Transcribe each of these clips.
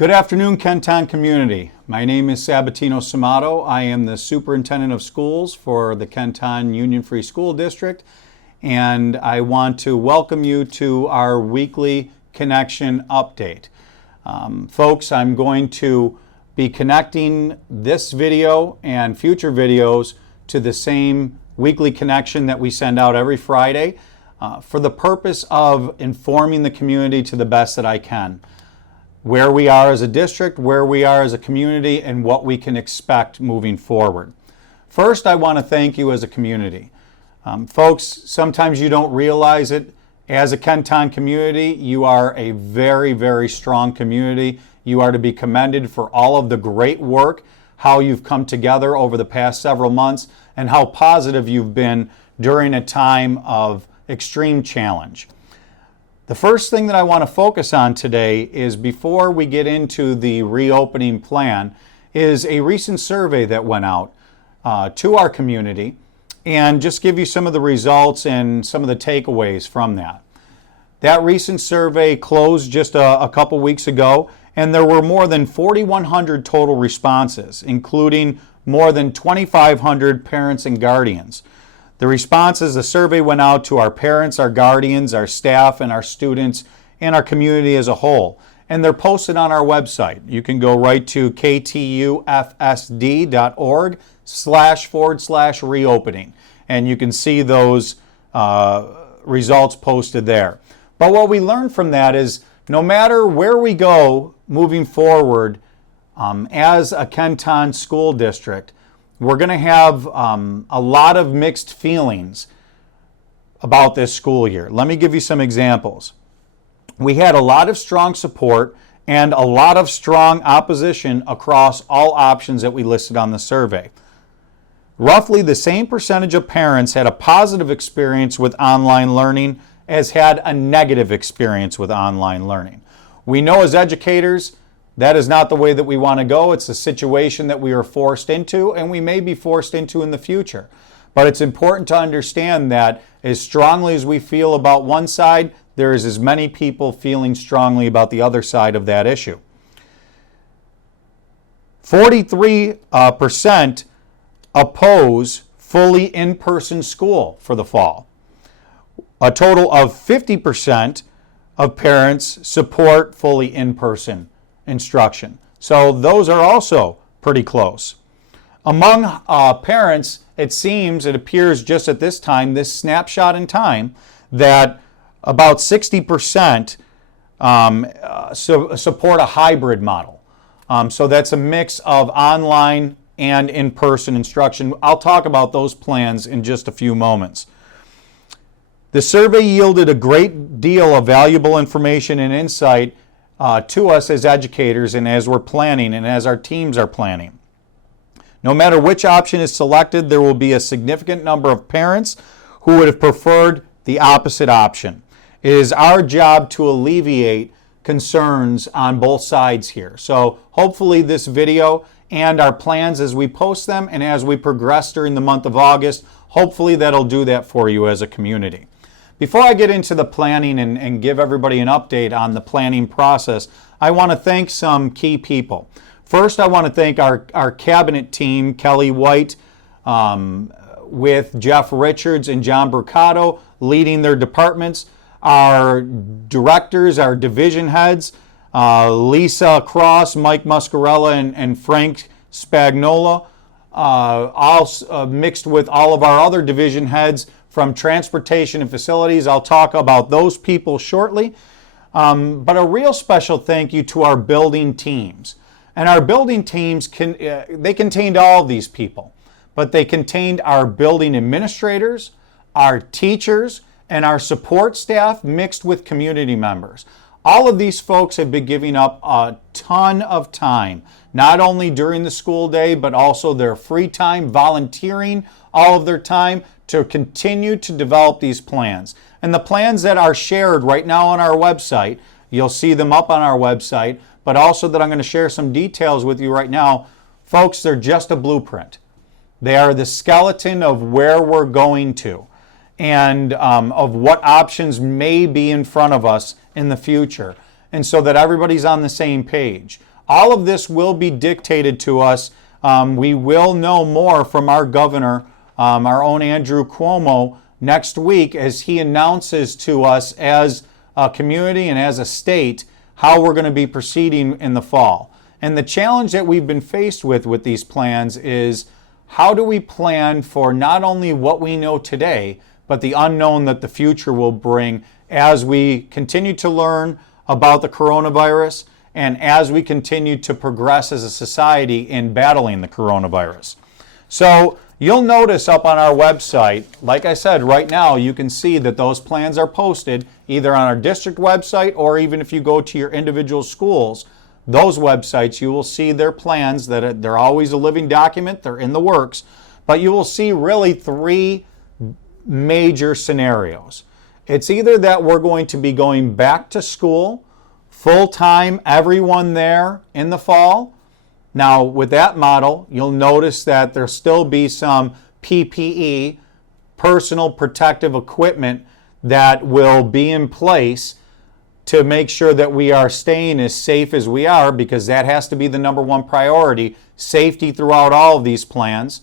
Good afternoon, Kenton community. My name is Sabatino Samato. I am the Superintendent of Schools for the Kenton Union Free School District, and I want to welcome you to our weekly connection update. Folks, I'm going to be connecting this video and future videos to the same weekly connection that we send out every Friday for the purpose of informing the community to the best that I can. Where we are as a district, where we are as a community, and what we can expect moving forward. First, I want to thank you as a community. Folks, sometimes you don't realize it. As a Kenton community, you are a very, very strong community. You are to be commended for all of the great work, how you've come together over the past several months, and how positive you've been during a time of extreme challenge. The first thing that I want to focus on today is, before we get into the reopening plan, is a recent survey that went out to our community, and just give you some of the results and some of the takeaways from that. That recent survey closed just a couple weeks ago, and there were more than 4,100 total responses, including more than 2,500 parents and guardians. The responses, the survey went out to our parents, our guardians, our staff, and our students, and our community as a whole. And they're posted on our website. You can go right to ktufsd.org//reopening, and you can see those results posted there. But what we learned from that is, no matter where we go moving forward as a Kenton school district, we're going to have a lot of mixed feelings about this school year. Let me give you some examples. We had a lot of strong support and a lot of strong opposition across all options that we listed on the survey. Roughly the same percentage of parents had a positive experience with online learning as had a negative experience with online learning. We know as educators, that is not the way that we want to go. It's a situation that we are forced into, and we may be forced into in the future. But it's important to understand that as strongly as we feel about one side, there is as many people feeling strongly about the other side of that issue. 43% oppose fully in-person school for the fall. A total of 50% of parents support fully in-person instruction. So those are also pretty close. Among parents, it appears just at this time, this snapshot in time, that about 60% support a hybrid model. So that's a mix of online and in-person instruction. I'll talk about those plans in just a few moments. The survey yielded a great deal of valuable information and insight to us as educators, and as we're planning and as our teams are planning. No matter which option is selected, there will be a significant number of parents who would have preferred the opposite option. It is our job to alleviate concerns on both sides here. So hopefully this video and our plans as we post them and as we progress during the month of August, hopefully that'll do that for you as a community. Before I get into the planning and give everybody an update on the planning process, I want to thank some key people. First, I want to thank our cabinet team, Kelly White, with Jeff Richards and John Brucato leading their departments. Our directors, our division heads, Lisa Cross, Mike Muscarella, and Frank Spagnola, all mixed with all of our other division heads from transportation and facilities. I'll talk about those people shortly. But a real special thank you to our building teams. And our building teams, they contained all of these people, but they contained our building administrators, our teachers, and our support staff mixed with community members. All of these folks have been giving up a ton of time, not only during the school day, but also their free time, volunteering all of their time to continue to develop these plans. And the plans that are shared right now on our website, you'll see them up on our website, but also that I'm going to share some details with you right now. Folks, they're just a blueprint. They are the skeleton of where we're going to and of what options may be in front of us in the future. And so that everybody's on the same page. all of this will be dictated to us. We will know more from our governor, our own Andrew Cuomo, next week as he announces to us as a community and as a state how we're going to be proceeding in the fall. And the challenge that we've been faced with these plans is how do we plan for not only what we know today, but the unknown that the future will bring as we continue to learn about the coronavirus and as we continue to progress as a society in battling the coronavirus. So you'll notice up on our website, like I said, right now you can see that those plans are posted either on our district website or even if you go to your individual schools, those websites, you will see their plans, that they're always a living document, they're in the works, but you will see really three major scenarios. It's either that we're going to be going back to school, full-time, everyone there in the fall. Now, with that model, you'll notice that there'll still be some PPE, personal protective equipment, that will be in place to make sure that we are staying as safe as we are, because that has to be the number one priority, safety throughout all of these plans.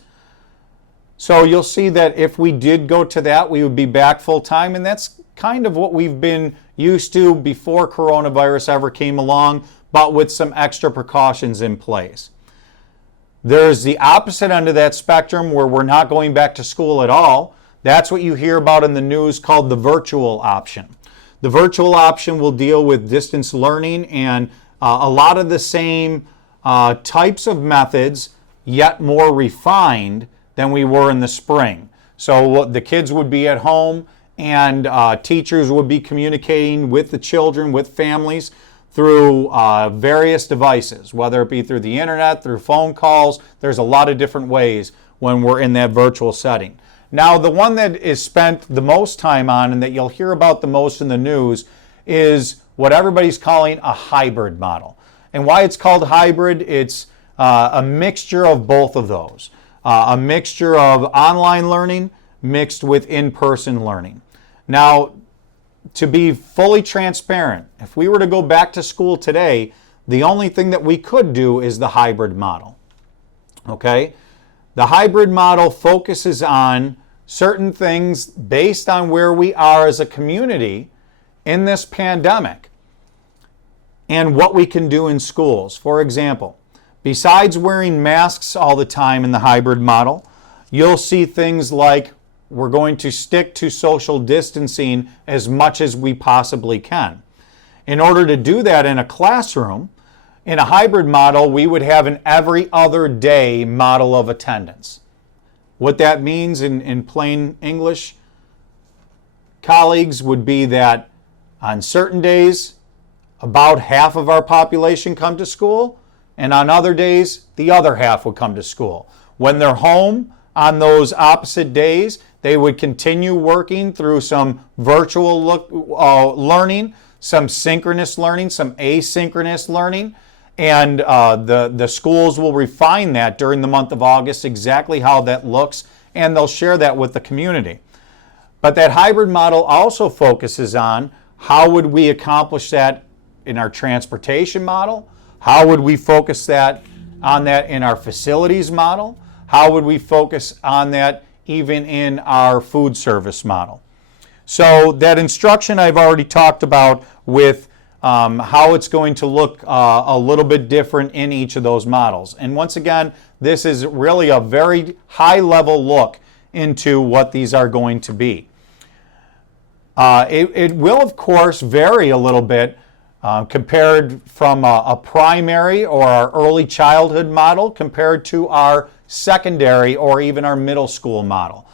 So you'll see that if we did go to that, we would be back full time, and that's kind of what we've been used to before coronavirus ever came along, but with some extra precautions in place. There's the opposite end of that spectrum where we're not going back to school at all. That's what you hear about in the news called the virtual option. The virtual option will deal with distance learning and a lot of the same types of methods, yet more refined than we were in the spring. So the kids would be at home and teachers would be communicating with the children, with families, through various devices, whether it be through the internet, through phone calls. There's a lot of different ways when we're in that virtual setting. Now, the one that is spent the most time on and that you'll hear about the most in the news is what everybody's calling a hybrid model. And why it's called hybrid, it's a mixture of both of those. A mixture of online learning mixed with in-person learning. Now, to be fully transparent, if we were to go back to school today, the only thing that we could do is the hybrid model. Okay? The hybrid model focuses on certain things based on where we are as a community in this pandemic and what we can do in schools. For example, besides wearing masks all the time in the hybrid model, you'll see things like we're going to stick to social distancing as much as we possibly can. In order to do that in a classroom, in a hybrid model, we would have an every other day model of attendance. What that means in plain English, colleagues, would be that on certain days, about half of our population come to school, and on other days, the other half would come to school. When they're home on those opposite days, they would continue working through some virtual learning, some synchronous learning, some asynchronous learning, and the schools will refine that during the month of August, exactly how that looks, and they'll share that with the community. But that hybrid model also focuses on how would we accomplish that in our transportation model? How would we focus on that in our facilities model? How would we focus on that even in our food service model? So that instruction I've already talked about with how it's going to look a little bit different in each of those models. And once again, this is really a very high level look into what these are going to be. It will, of course, vary a little bit compared from a primary or our early childhood model compared to our secondary or even our middle school model.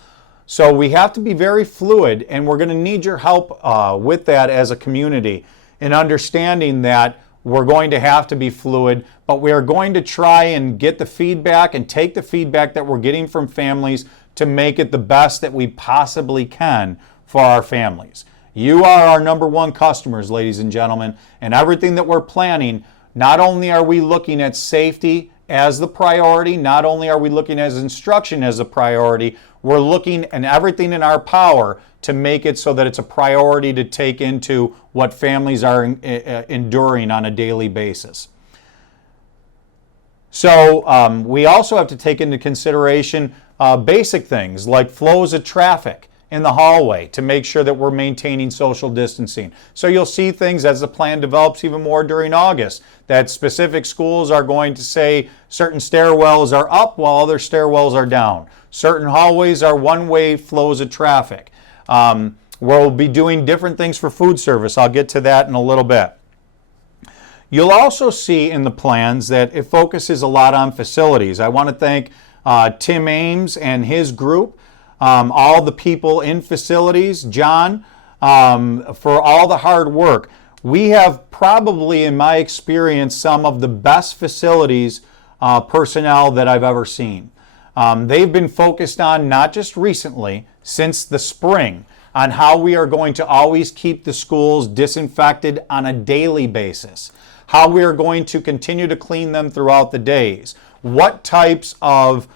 So we have to be very fluid, and we're going to need your help with that as a community in understanding that we're going to have to be fluid, but we are going to try and get the feedback and take the feedback that we're getting from families to make it the best that we possibly can for our families. You are our number one customers, ladies and gentlemen, and everything that we're planning, not only are we looking at safety as the priority, not only are we looking at instruction as a priority, we're looking at everything in our power to make it so that it's a priority to take into what families are enduring on a daily basis. So we also have to take into consideration basic things like flows of traffic in the hallway to make sure that we're maintaining social distancing. So you'll see things as the plan develops even more during August, that specific schools are going to say certain stairwells are up while other stairwells are down. Certain hallways are one-way flows of traffic. We'll be doing different things for food service. I'll get to that in a little bit. You'll also see in the plans that it focuses a lot on facilities. I want to thank Tim Ames and his group, all the people in facilities, John, for all the hard work. We have probably, in my experience, some of the best facilities personnel that I've ever seen. They've been focused on, not just recently, since the spring, on how we are going to always keep the schools disinfected on a daily basis, how we are going to continue to clean them throughout the days, what types of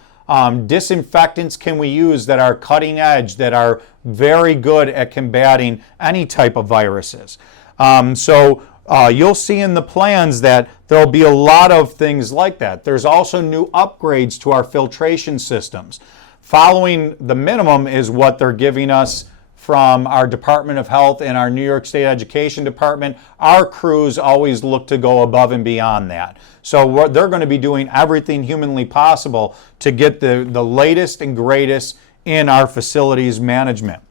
disinfectants can we use that are cutting edge, that are very good at combating any type of viruses. So you'll see in the plans that there'll be a lot of things like that. There's also new upgrades to our filtration systems. Following the minimum is what they're giving us from our Department of Health and our New York State Education Department. Our crews always look to go above and beyond that. So they're going to be doing everything humanly possible to get the latest and greatest in our facilities management.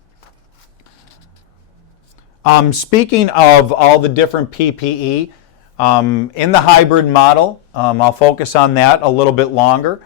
Speaking of all the different PPE, in the hybrid model, I'll focus on that a little bit longer.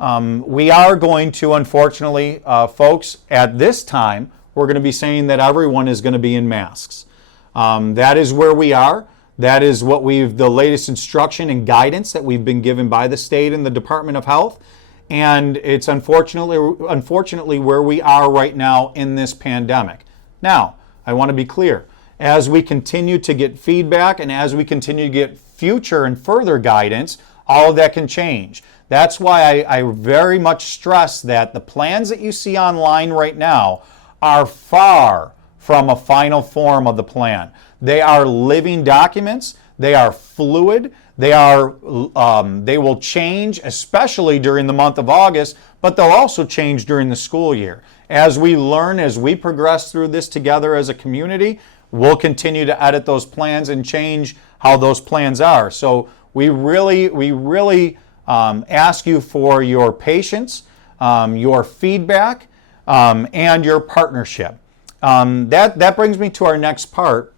We are going to, unfortunately, folks, at this time, we're going to be saying that everyone is going to be in masks. That is where we are. That is what the latest instruction and guidance that we've been given by the state and the Department of Health. And it's unfortunately where we are right now in this pandemic. Now, I want to be clear. As we continue to get feedback and as we continue to get future and further guidance, all of that can change. That's why I very much stress that the plans that you see online right now are far from a final form of the plan. They are living documents. They are fluid. They will change, especially during the month of August, but they'll also change during the school year. As we learn, as we progress through this together as a community, we'll continue to edit those plans and change how those plans are. So we really ask you for your patience, your feedback, and your partnership. That brings me to our next part,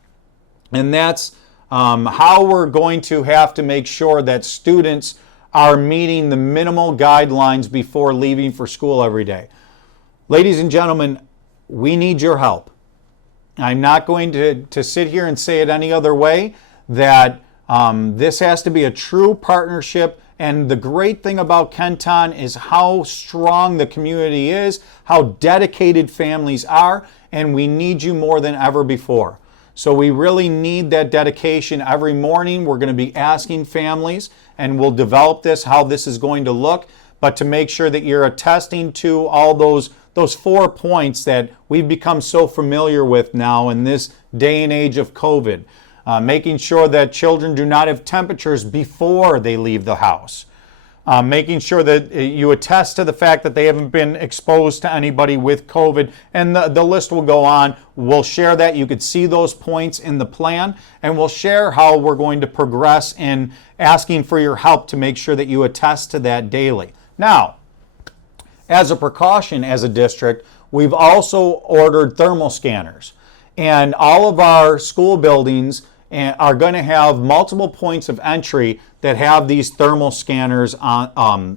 and that's how we're going to have to make sure that students are meeting the minimal guidelines before leaving for school every day. Ladies and gentlemen, we need your help. I'm not going to sit here and say it any other way, that this has to be a true partnership. And the great thing about Kenton is how strong the community is, how dedicated families are, and we need you more than ever before. So we really need that dedication. Every morning we're going to be asking families, and we'll develop this, how this is going to look, but to make sure that you're attesting to all those 4 points that we've become so familiar with now in this day and age of COVID. Making sure that children do not have temperatures before they leave the house. Making sure that you attest to the fact that they haven't been exposed to anybody with COVID, and the list will go on. We'll share that. You could see those points in the plan, and we'll share how we're going to progress in asking for your help to make sure that you attest to that daily. Now, as a precaution as a district, we've also ordered thermal scanners, and all of our school buildings are going to have multiple points of entry that have these thermal scanners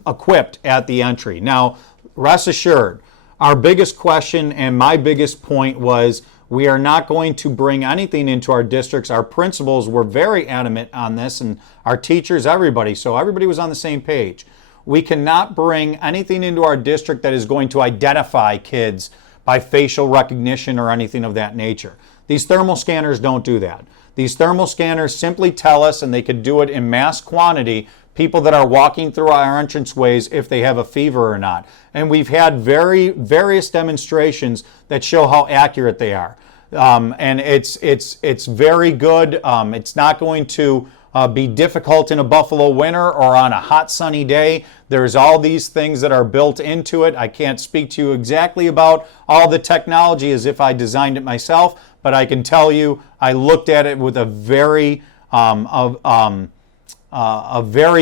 equipped at the entry. Now, rest assured, our biggest question and my biggest point was we are not going to bring anything into our districts. Our principals were very adamant on this, and our teachers, everybody. So everybody was on the same page. We cannot bring anything into our district that is going to identify kids by facial recognition or anything of that nature. These thermal scanners don't do that. These thermal scanners simply tell us, and they could do it in mass quantity, people that are walking through our entranceways if they have a fever or not. And we've had various demonstrations that show how accurate they are. And it's very good. It's not going to be difficult in a Buffalo winter or on a hot sunny day. There's all these things that are built into it. I can't speak to you exactly about all the technology as if I designed it myself, but I can tell you I looked at it with a very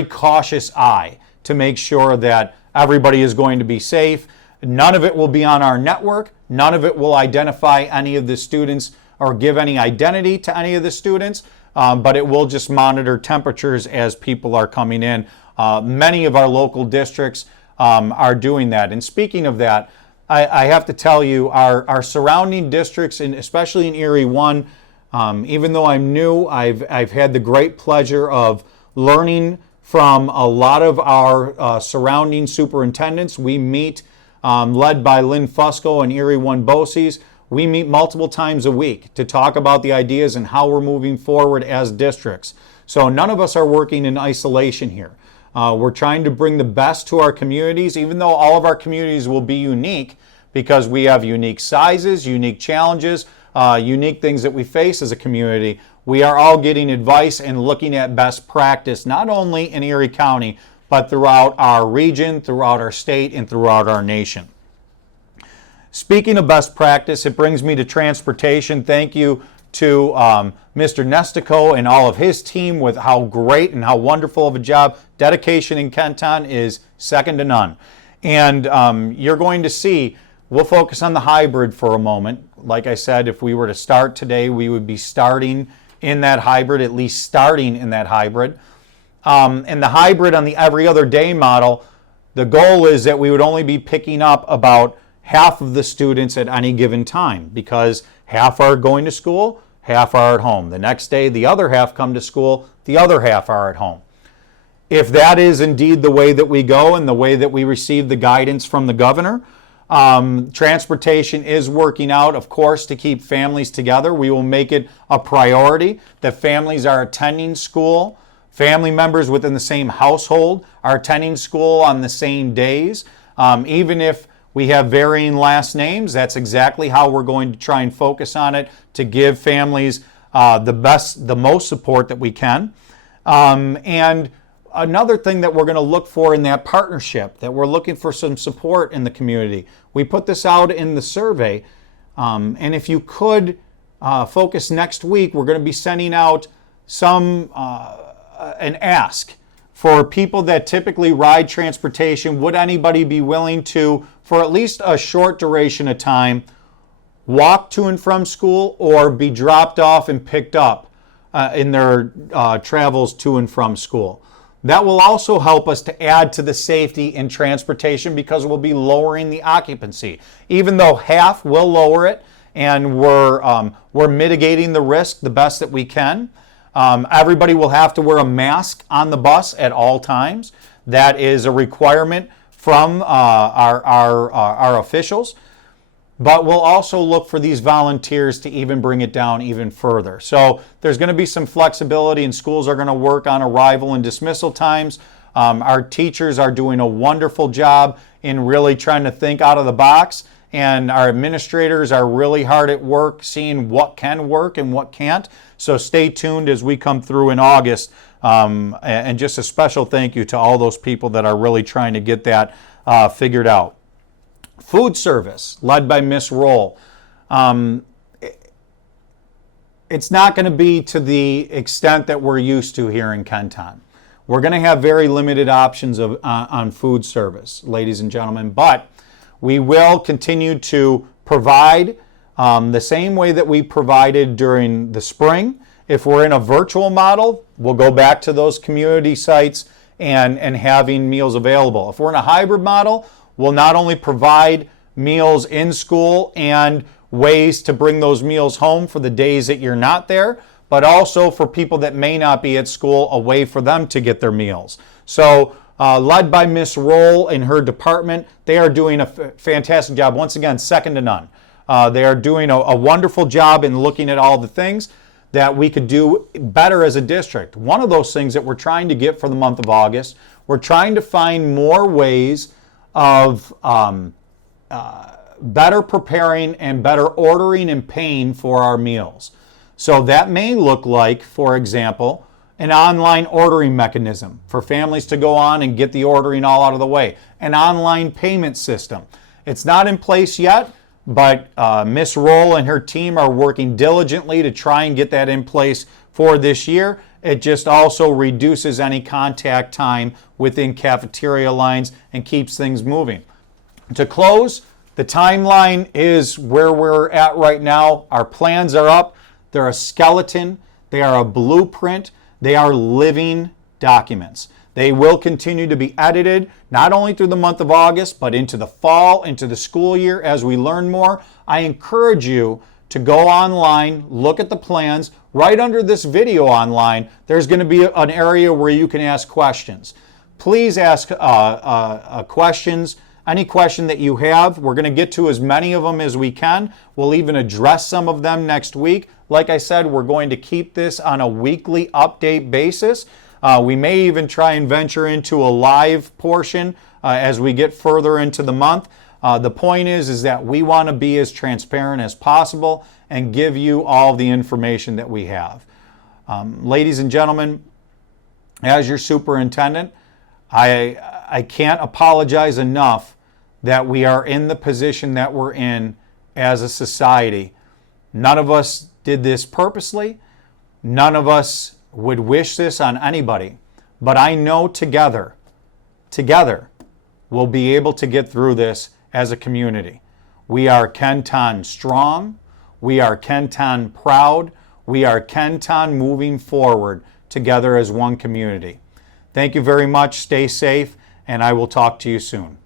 cautious eye to make sure that everybody is going to be safe. None of it will be on our network. None of it will identify any of the students or give any identity to any of the students, but it will just monitor temperatures as people are coming in. Many of our local districts are doing that. And speaking of that, I have to tell you, our surrounding districts, and especially in Erie 1, even though I'm new, I've had the great pleasure of learning from a lot of our surrounding superintendents. We meet, led by Lynn Fusco and Erie 1 BOCES. We meet multiple times a week to talk about the ideas and how we're moving forward as districts. So none of us are working in isolation here. We're trying to bring the best to our communities, even though all of our communities will be unique because we have unique sizes, unique challenges, unique things that we face as a community. We are all getting advice and looking at best practice, not only in Erie County, but throughout our region, throughout our state, and throughout our nation. Speaking of best practice, it brings me to transportation. Thank you to Mr. Nestico and all of his team with how great and how wonderful of a job. Dedication in Kenton is second to none. And you're going to see, we'll focus on the hybrid for a moment. Like I said, if we were to start today, we would be starting in that hybrid, at least starting in that hybrid. And the hybrid on the every other day model, the goal is that we would only be picking up about half of the students at any given time, because half are going to school, half are at home. The next day, the other half come to school, the other half are at home. If that is indeed the way that we go and the way that we receive the guidance from the governor, transportation is working out, of course, to keep families together. We will make it a priority that families are attending school. Family members within the same household are attending school on the same days. Even if we have varying last names, that's exactly how we're going to try and focus on it to give families the most support that we can. And another thing that we're going to look for in that partnership, that we're looking for some support in the community. We put this out in the survey, and if you could focus next week, we're going to be sending out an ask for people that typically ride transportation. Would anybody be willing to, for at least a short duration of time, walk to and from school or be dropped off and picked up in their travels to and from school? That will also help us to add to the safety in transportation because we'll be lowering the occupancy. Even though half will lower it and we're mitigating the risk the best that we can. Everybody will have to wear a mask on the bus at all times. That is a requirement from our officials. But we'll also look for these volunteers to even bring it down even further. So there's going to be some flexibility, and schools are going to work on arrival and dismissal times. Our teachers are doing a wonderful job in really trying to think out of the box, and our administrators are really hard at work seeing what can work and what can't. So stay tuned as we come through in August. And just a special thank you to all those people that are really trying to get that figured out. Food service, led by Miss Roll. It's not going to be to the extent that we're used to here in Kenton. We're going to have very limited options on food service, ladies and gentlemen, but we will continue to provide the same way that we provided during the spring. If we're in a virtual model, we'll go back to those community sites and having meals available. If we're in a hybrid model, we'll not only provide meals in school and ways to bring those meals home for the days that you're not there, but also for people that may not be at school, a way for them to get their meals. So led by Miss Roll in her department, they are doing a fantastic job. Once again, second to none. They are doing a wonderful job in looking at all the things that we could do better as a district. One of those things that we're trying to get for the month of August, we're trying to find more ways of better preparing and better ordering and paying for our meals. So that may look like, for example, an online ordering mechanism for families to go on and get the ordering all out of the way, an online payment system. It's not in place yet, but Miss Roll and her team are working diligently to try and get that in place for this year. It just also reduces any contact time within cafeteria lines and keeps things moving. To close, the timeline is where we're at right now. Our plans are up. They're a skeleton. They are a blueprint. They are living documents. They will continue to be edited, not only through the month of August, but into the fall, into the school year as we learn more. I encourage you to go online, look at the plans. Right under this video online, there's going to be an area where you can ask questions. Please ask questions. Any question that you have, we're going to get to as many of them as we can. We'll even address some of them next week. Like I said, we're going to keep this on a weekly update basis. We may even try and venture into a live portion as we get further into the month. The point is that we want to be as transparent as possible and give you all the information that we have. Ladies and gentlemen, as your superintendent, I can't apologize enough that we are in the position that we're in as a society. None of us did this purposely. None of us would wish this on anybody. But I know together, we'll be able to get through this as a community. We are Kenton strong. We are Kenton proud. We are Kenton moving forward together as one community. Thank you very much. Stay safe, and I will talk to you soon.